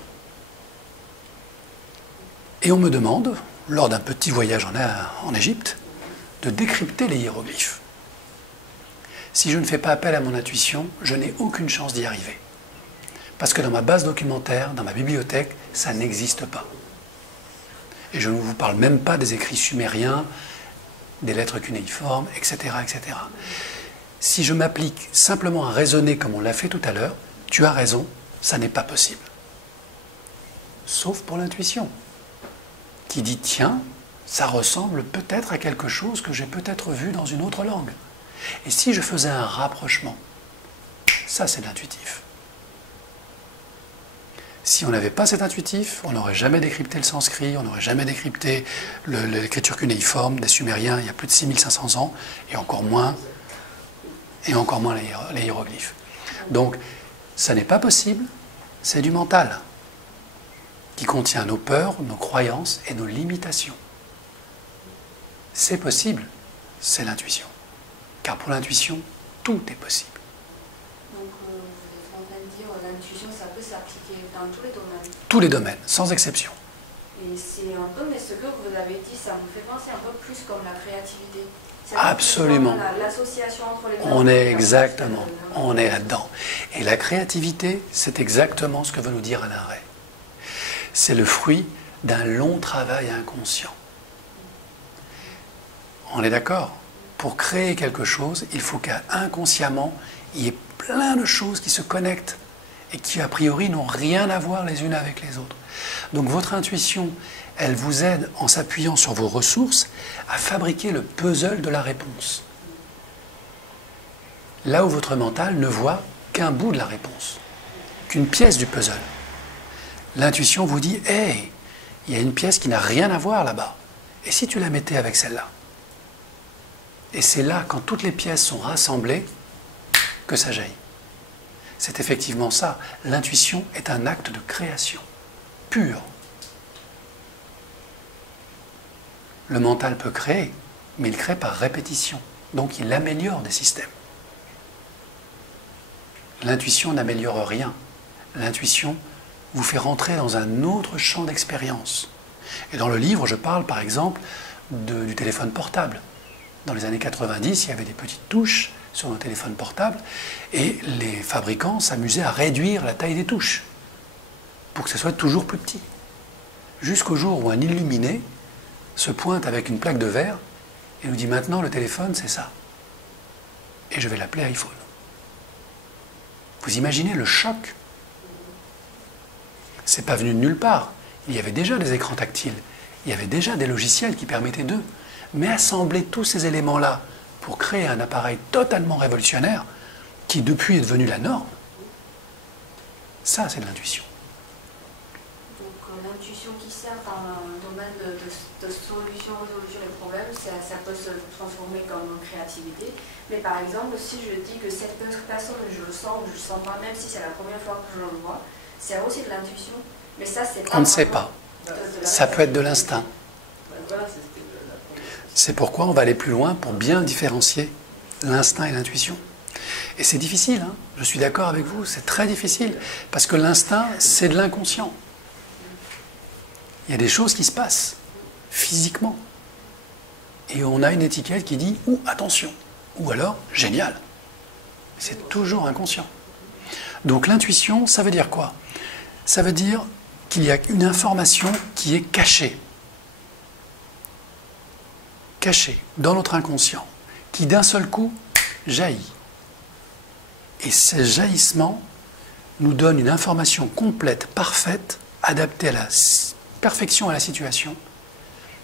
Et on me demande, lors d'un petit voyage en Égypte, de décrypter les hiéroglyphes. Si je ne fais pas appel à mon intuition, je n'ai aucune chance d'y arriver. Parce que dans ma base documentaire, dans ma bibliothèque, ça n'existe pas. Et je ne vous parle même pas des écrits sumériens, des lettres cunéiformes, etc., etc. Si je m'applique simplement à raisonner comme on l'a fait tout à l'heure, tu as raison, ça n'est pas possible. Sauf pour l'intuition, qui dit, tiens, ça ressemble peut-être à quelque chose que j'ai peut-être vu dans une autre langue. Et si je faisais un rapprochement, ça c'est l'intuitif. Si on n'avait pas cet intuitif, on n'aurait jamais décrypté le sanskrit, on n'aurait jamais décrypté l'écriture cunéiforme des Sumériens il y a plus de 6500 ans, et encore moins les hiéroglyphes. Donc, ça n'est pas possible, c'est du mental, qui contient nos peurs, nos croyances et nos limitations. C'est possible, c'est l'intuition. Car pour l'intuition, tout est possible. Donc, vous êtes en train de dire que l'intuition, ça peut s'appliquer dans tous les domaines. Tous les domaines, sans exception. Et c'est un peu, mais ce que vous avez dit, ça me fait penser un peu plus comme la créativité. Absolument. L'association entre les deux. On est exactement, on est là-dedans. Et la créativité, c'est exactement ce que veut nous dire Alain Ray. C'est le fruit d'un long travail inconscient. On est d'accord? Pour créer quelque chose, il faut qu'inconsciemment, il y ait plein de choses qui se connectent et qui, a priori, n'ont rien à voir les unes avec les autres. Donc votre intuition, elle vous aide, en s'appuyant sur vos ressources, à fabriquer le puzzle de la réponse. Là où votre mental ne voit qu'un bout de la réponse, qu'une pièce du puzzle. L'intuition vous dit, « Hey, il y a une pièce qui n'a rien à voir là-bas. Et si tu la mettais avec celle-là ?» Et c'est là, quand toutes les pièces sont rassemblées, que ça jaillit. C'est effectivement ça. L'intuition est un acte de création, pur. Le mental peut créer, mais il crée par répétition. Donc il améliore des systèmes. L'intuition n'améliore rien. L'intuition vous fait rentrer dans un autre champ d'expérience. Et dans le livre, je parle par exemple du téléphone portable. Dans les années 90, il y avait des petites touches sur nos téléphones portables et les fabricants s'amusaient à réduire la taille des touches pour que ce soit toujours plus petit. Jusqu'au jour où un illuminé se pointe avec une plaque de verre et nous dit maintenant le téléphone c'est ça. Et je vais l'appeler iPhone. Vous imaginez le choc? C'est pas venu de nulle part. Il y avait déjà des écrans tactiles. Il y avait déjà des logiciels qui permettaient d'eux. Mais assembler tous ces éléments-là pour créer un appareil totalement révolutionnaire qui depuis est devenu la norme, ça c'est de l'intuition. Donc l'intuition qui sert dans un domaine de solution, résolution des problèmes, ça peut se transformer comme en créativité. Mais par exemple, si je dis que cette personne, je le sens ou je ne le sens pas, même si c'est la première fois que je le vois, c'est aussi de l'intuition. Mais ça, c'est pas. On ne sait pas. Ça peut être de l'instinct. C'est pourquoi on va aller plus loin pour bien différencier l'instinct et l'intuition. Et c'est difficile, hein, je suis d'accord avec vous, c'est très difficile, parce que l'instinct, c'est de l'inconscient. Il y a des choses qui se passent physiquement. Et on a une étiquette qui dit « ou attention » ou alors « génial ». C'est toujours inconscient. Donc l'intuition, ça veut dire quoi? Ça veut dire qu'il y a une information qui est cachée. Cachée dans notre inconscient, qui d'un seul coup jaillit. Et ce jaillissement nous donne une information complète, parfaite, adaptée à la perfection à la situation,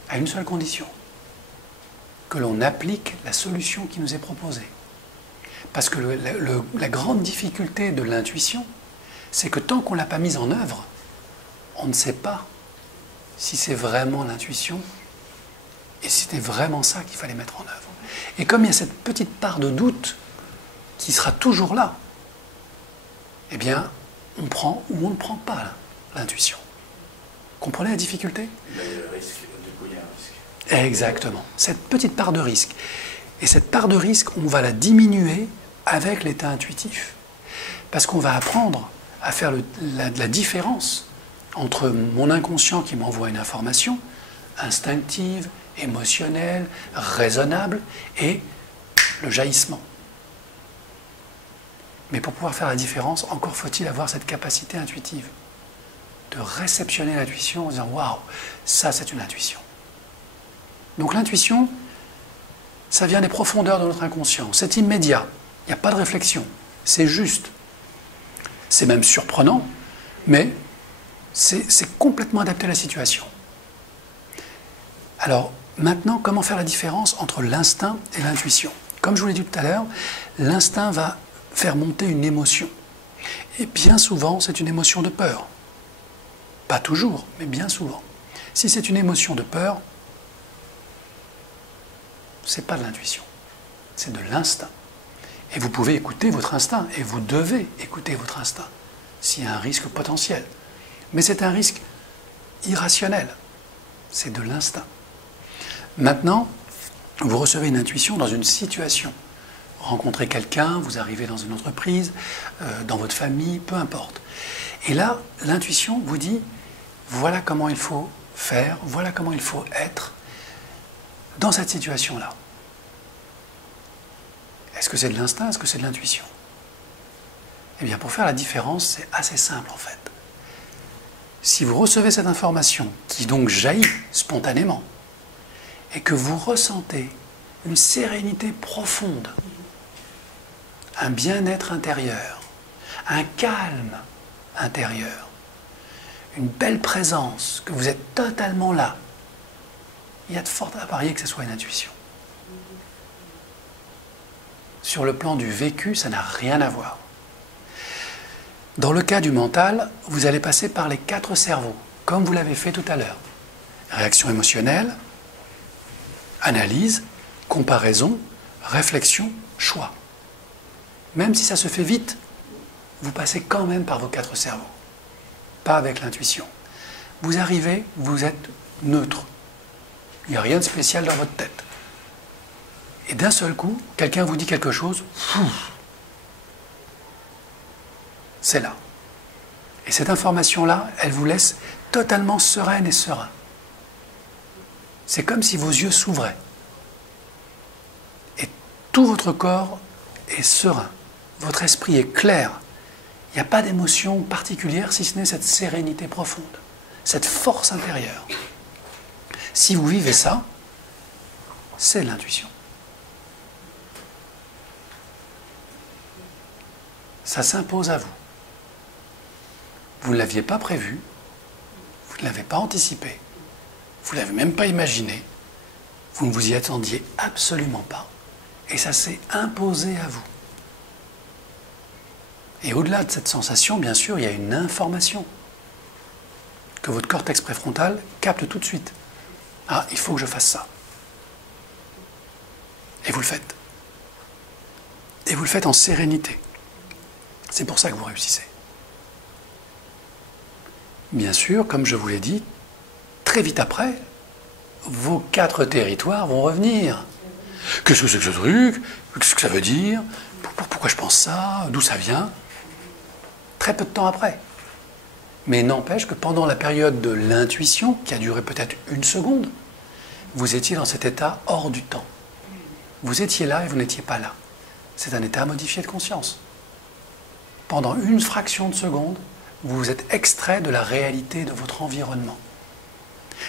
à une seule condition, que l'on applique la solution qui nous est proposée. Parce que la grande difficulté de l'intuition, c'est que tant qu'on ne l'a pas mise en œuvre, on ne sait pas si c'est vraiment l'intuition et si c'était vraiment ça qu'il fallait mettre en œuvre. Et comme il y a cette petite part de doute qui sera toujours là, eh bien, on prend ou on ne prend pas l'intuition. Comprenez la difficulté? Il y a le risque, du coup, il y a un risque. Exactement. Cette petite part de risque. Et cette part de risque, on va la diminuer avec l'état intuitif. Parce qu'on va apprendre à faire la différence entre mon inconscient qui m'envoie une information instinctive, émotionnelle, raisonnable, et le jaillissement. Mais pour pouvoir faire la différence, encore faut-il avoir cette capacité intuitive de réceptionner l'intuition en disant « Waouh, ça c'est une intuition ». Donc l'intuition, ça vient des profondeurs de notre inconscient. C'est immédiat, il n'y a pas de réflexion, c'est juste. C'est même surprenant, mais c'est complètement adapté à la situation. Alors, maintenant, comment faire la différence entre l'instinct et l'intuition? Comme je vous l'ai dit tout à l'heure, l'instinct va faire monter une émotion. Et bien souvent, c'est une émotion de peur. Pas toujours, mais bien souvent. Si c'est une émotion de peur, c'est pas de l'intuition, c'est de l'instinct. Et vous pouvez écouter votre instinct, et vous devez écouter votre instinct, s'il y a un risque potentiel. Mais c'est un risque irrationnel, c'est de l'instinct. Maintenant, vous recevez une intuition dans une situation. Rencontrez quelqu'un, vous arrivez dans une entreprise, dans votre famille, peu importe. Et là, l'intuition vous dit, voilà comment il faut faire, voilà comment il faut être dans cette situation-là. Est-ce que c'est de l'instinct, est-ce que c'est de l'intuition? Eh bien, pour faire la différence, c'est assez simple en fait. Si vous recevez cette information, qui donc jaillit spontanément, et que vous ressentez une sérénité profonde, un bien-être intérieur, un calme intérieur, une belle présence, que vous êtes totalement là, il y a de fortes à parier que ce soit une intuition. Sur le plan du vécu, ça n'a rien à voir. Dans le cas du mental, vous allez passer par les 4 cerveaux, comme vous l'avez fait tout à l'heure. Réaction émotionnelle, analyse, comparaison, réflexion, choix. Même si ça se fait vite, vous passez quand même par vos 4 cerveaux. Pas avec l'intuition. Vous arrivez, vous êtes neutre. Il n'y a rien de spécial dans votre tête. Et d'un seul coup, quelqu'un vous dit quelque chose, c'est là. Et cette information-là, elle vous laisse totalement sereine et serein. C'est comme si vos yeux s'ouvraient. Et tout votre corps est serein. Votre esprit est clair. Il n'y a pas d'émotion particulière si ce n'est cette sérénité profonde, cette force intérieure. Si vous vivez ça, c'est l'intuition. Ça s'impose à vous. Vous ne l'aviez pas prévu, vous ne l'avez pas anticipé, vous ne l'avez même pas imaginé, vous ne vous y attendiez absolument pas, et ça s'est imposé à vous. Et au-delà de cette sensation, bien sûr, il y a une information que votre cortex préfrontal capte tout de suite. Ah, il faut que je fasse ça. Et vous le faites. Et vous le faites en sérénité. C'est pour ça que vous réussissez. Bien sûr, comme je vous l'ai dit, très vite après, vos 4 territoires vont revenir. Qu'est-ce que c'est que ce truc? Qu'est-ce que ça veut dire? Pourquoi je pense ça? D'où ça vient? Très peu de temps après. Mais n'empêche que pendant la période de l'intuition, qui a duré peut-être 1 seconde, vous étiez dans cet état hors du temps. Vous étiez là et vous n'étiez pas là. C'est un état modifié de conscience. Pendant 1 fraction de seconde, vous vous êtes extrait de la réalité de votre environnement.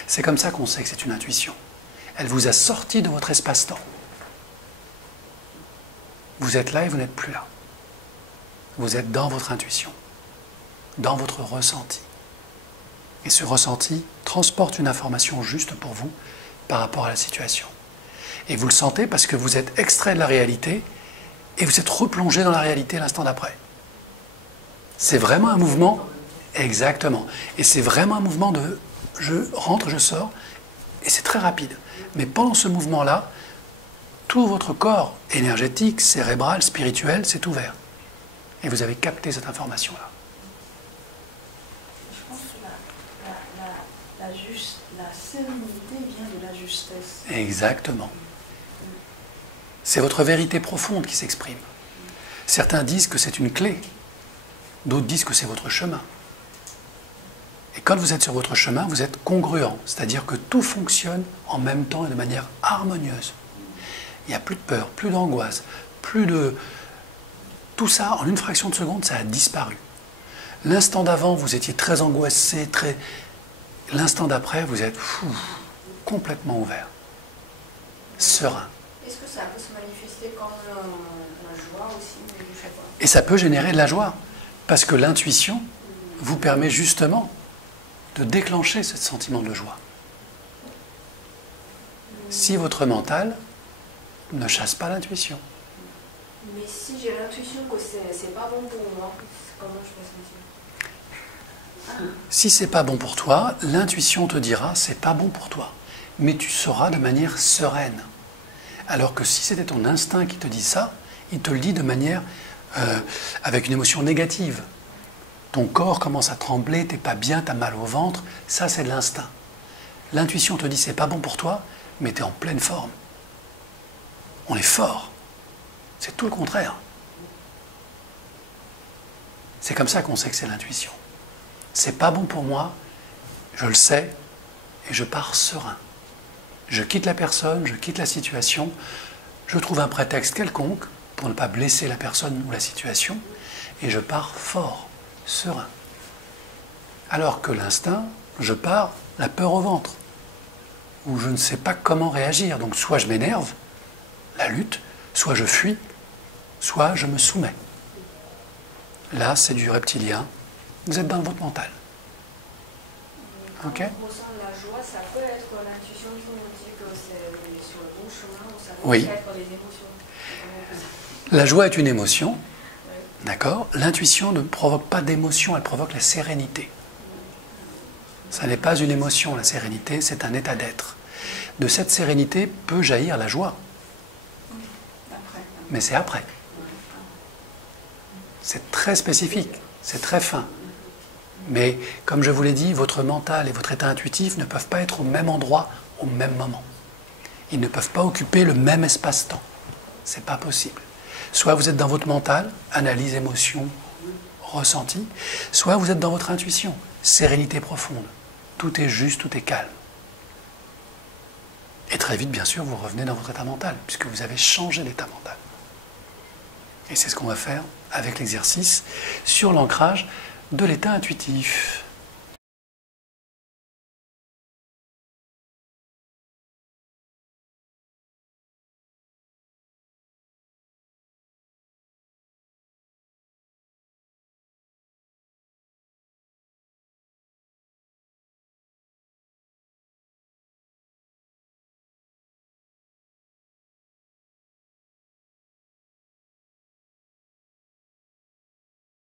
C'est comme ça qu'on sait que c'est une intuition. Elle vous a sorti de votre espace-temps. Vous êtes là et vous n'êtes plus là. Vous êtes dans votre intuition, dans votre ressenti. Et ce ressenti transporte une information juste pour vous par rapport à la situation. Et vous le sentez parce que vous êtes extrait de la réalité et vous êtes replongé dans la réalité l'instant d'après. C'est vraiment un mouvement, exactement, et c'est vraiment un mouvement de je rentre, je sors, et c'est très rapide. Mais pendant ce mouvement-là, tout votre corps énergétique, cérébral, spirituel, s'est ouvert. Et vous avez capté cette information-là. Je pense que la sérénité vient de la justesse. Exactement. C'est votre vérité profonde qui s'exprime. Certains disent que c'est une clé, d'autres disent que c'est votre chemin. Et quand vous êtes sur votre chemin, vous êtes congruent, c'est-à-dire que tout fonctionne en même temps et de manière harmonieuse. Il n'y a plus de peur, plus d'angoisse, plus de... Tout ça, en une fraction de seconde, ça a disparu. L'instant d'avant, vous étiez très angoissé, très... L'instant d'après, vous êtes complètement ouvert, serein. Est-ce que ça peut se manifester comme la joie aussi, je sais pas. Et ça peut générer de la joie, parce que l'intuition vous permet justement de déclencher ce sentiment de joie. Si votre mental ne chasse pas l'intuition. Mais si j'ai l'intuition que c'est pas bon pour moi, comment je peux sentir? Si c'est pas bon pour toi, l'intuition te dira c'est pas bon pour toi. Mais tu sauras de manière sereine. Alors que si c'était ton instinct qui te dit ça, il te le dit de manière avec une émotion négative. Ton corps commence à trembler, t'es pas bien, t'as mal au ventre, ça c'est de l'instinct. L'intuition te dit c'est pas bon pour toi, mais tu es en pleine forme. On est fort. C'est tout le contraire. C'est comme ça qu'on sait que c'est l'intuition. C'est pas bon pour moi, je le sais, et je pars serein. Je quitte la personne, je quitte la situation, je trouve un prétexte quelconque pour ne pas blesser la personne ou la situation, et je pars fort, serein. Alors que l'instinct, je pars la peur au ventre, où je ne sais pas comment réagir. Donc soit je m'énerve, la lutte, soit je fuis, soit je me soumets. Là, c'est du reptilien. Vous êtes dans votre mental. Ok ? Quand on ressent la joie, ça peut être l'intuition qui nous dit que c'est sur le bon chemin, ou ça peut Oui. être les émotions. La joie est une émotion, d'accord ? L'intuition ne provoque pas d'émotion, elle provoque la sérénité. Ça n'est pas une émotion, la sérénité, c'est un état d'être. De cette sérénité peut jaillir la joie. Mais c'est après. C'est très spécifique, c'est très fin. Mais comme je vous l'ai dit, votre mental et votre état intuitif ne peuvent pas être au même endroit au même moment. Ils ne peuvent pas occuper le même espace-temps. C'est pas possible. Soit vous êtes dans votre mental, analyse, émotion, ressenti, soit vous êtes dans votre intuition, sérénité profonde. Tout est juste, tout est calme. Et très vite, bien sûr, vous revenez dans votre état mental, puisque vous avez changé d'état mental. Et c'est ce qu'on va faire avec l'exercice sur l'ancrage de l'état intuitif.